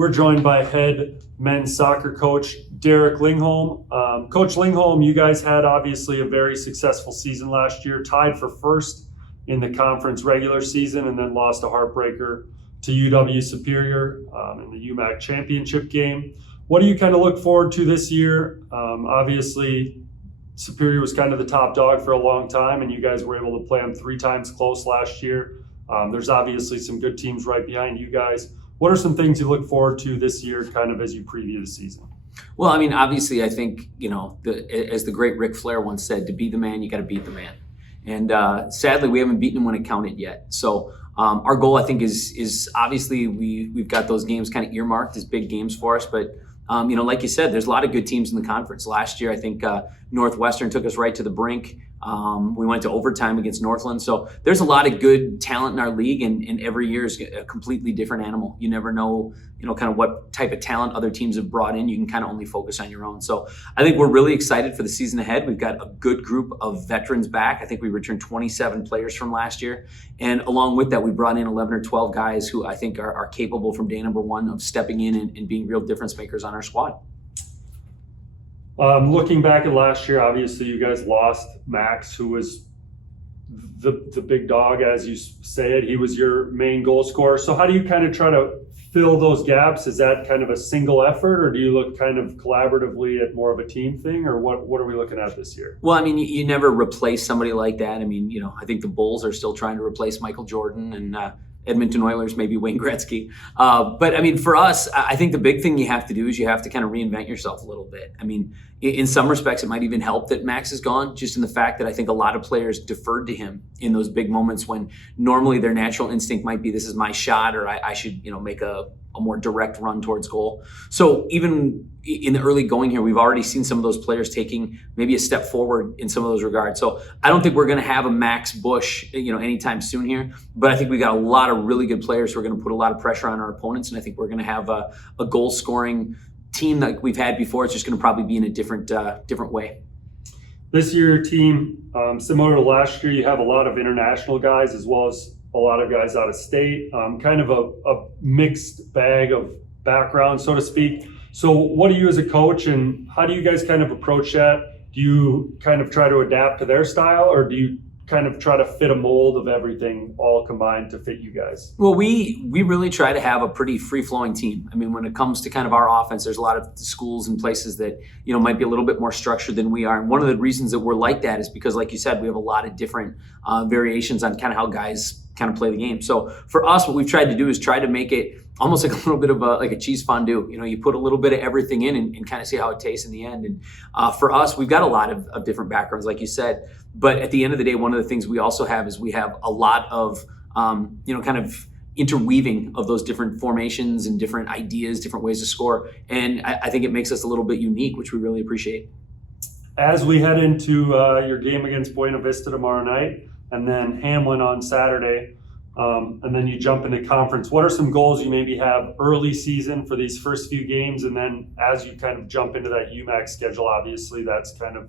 We're joined by head men's soccer coach Derick Lyngholm. Coach Lyngholm, you guys had obviously a very successful season last year, tied for first in the conference regular season, and then lost a heartbreaker to UW Superior in the UMAC championship game. What do you kind of look forward to this year? Obviously, Superior was kind of the top dog for a long time, and you guys were able to play them 3 times close last year. There's obviously some good teams right behind you guys. What are some things you look forward to this year, kind of as you preview the season? Well, I mean, obviously, I think, as the great Ric Flair once said, to be the man, you got to beat the man. And sadly, we haven't beaten him when it counted yet. So our goal, I think, is obviously we've got those games kind of earmarked as big games for us. But, like you said, there's a lot of good teams in the conference. Last year, I think Northwestern took us right to the brink. We went to overtime against Northland. So there's a lot of good talent in our league, and every year is a completely different animal. You never know, kind of what type of talent other teams have brought in. You can kind of only focus on your own. So I think we're really excited for the season ahead. We've got a good group of veterans back. I think we returned 27 players from last year. And along with that, we brought in 11 or 12 guys who I think are capable from day number one of stepping in and being real difference makers on our squad. Looking back at last year, obviously you guys lost Max, who was the big dog, as you say it. He was your main goal scorer. So how do you kind of try to fill those gaps? Is that kind of a single effort, or do you look kind of collaboratively at more of a team thing, or what are we looking at this year? Well, I mean, you never replace somebody like that. I mean, I think the Bulls are still trying to replace Michael Jordan, and Edmonton Oilers, maybe Wayne Gretzky. But I mean, for us, I think the big thing you have to do is you have to kind of reinvent yourself a little bit. I mean, in some respects, it might even help that Max is gone, just in the fact that I think a lot of players deferred to him in those big moments when normally their natural instinct might be, this is my shot, or I should, make a more direct run towards goal. So even in the early going here, we've already seen some of those players taking maybe a step forward in some of those regards. So I don't think we're going to have a Max Bush, anytime soon here, but I think we got a lot of really good players who are going to put a lot of pressure on our opponents. And I think we're going to have a goal scoring team like we've had before. It's just going to probably be in a different way. This year, your team, similar to last year, you have a lot of international guys as well as a lot of guys out of state, kind of a mixed bag of background, so to speak. So what do you as a coach, and how do you guys kind of approach that? Do you kind of try to adapt to their style, or do you kind of try to fit a mold of everything all combined to fit you guys? Well, we really try to have a pretty free-flowing team. I mean, when it comes to kind of our offense, there's a lot of schools and places that, might be a little bit more structured than we are. And one of the reasons that we're like that is because, like you said, we have a lot of different variations on kind of how guys kind of play the game. So for us, what we've tried to do is try to make it almost like a little bit of like a cheese fondue. You put a little bit of everything in and kind of see how it tastes in the end. And for us, we've got a lot of different backgrounds, like you said. But at the end of the day, one of the things we also have is we have a lot of, kind of interweaving of those different formations and different ideas, different ways to score. And I think it makes us a little bit unique, which we really appreciate. As we head into your game against Buena Vista tomorrow night, and then Hamlin on Saturday, and then you jump into conference, what are some goals you maybe have early season for these first few games? And then as you kind of jump into that UMAC schedule, obviously that's kind of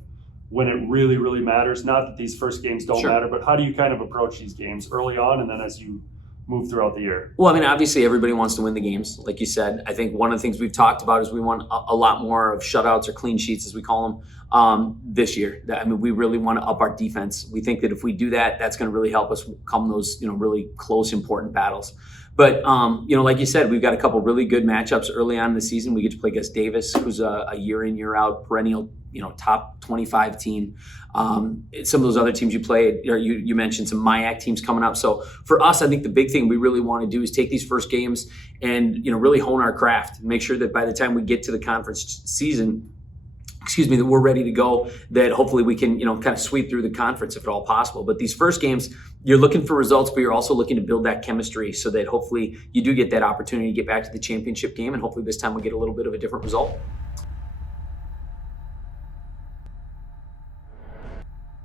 when it really, really matters. Not that these first games don't matter, but how do you kind of approach these games early on and then as you move throughout the year? Well, I mean, obviously everybody wants to win the games. Like you said, I think one of the things we've talked about is we want a lot more of shutouts or clean sheets, as we call them, this year. I mean, we really want to up our defense. We think that if we do that, that's going to really help us come those, really close, important battles. But, like you said, we've got a couple really good matchups early on in the season. We get to play against Davis, who's a year in, year out perennial, top 25 team. Some of those other teams you played, or you mentioned some MIAC teams coming up. So for us, I think the big thing we really want to do is take these first games and, really hone our craft, make sure that by the time we get to the conference season, that we're ready to go, that hopefully we can, kind of sweep through the conference if at all possible. But these first games, you're looking for results, but you're also looking to build that chemistry so that hopefully you do get that opportunity to get back to the championship game, and hopefully this time we get a little bit of a different result.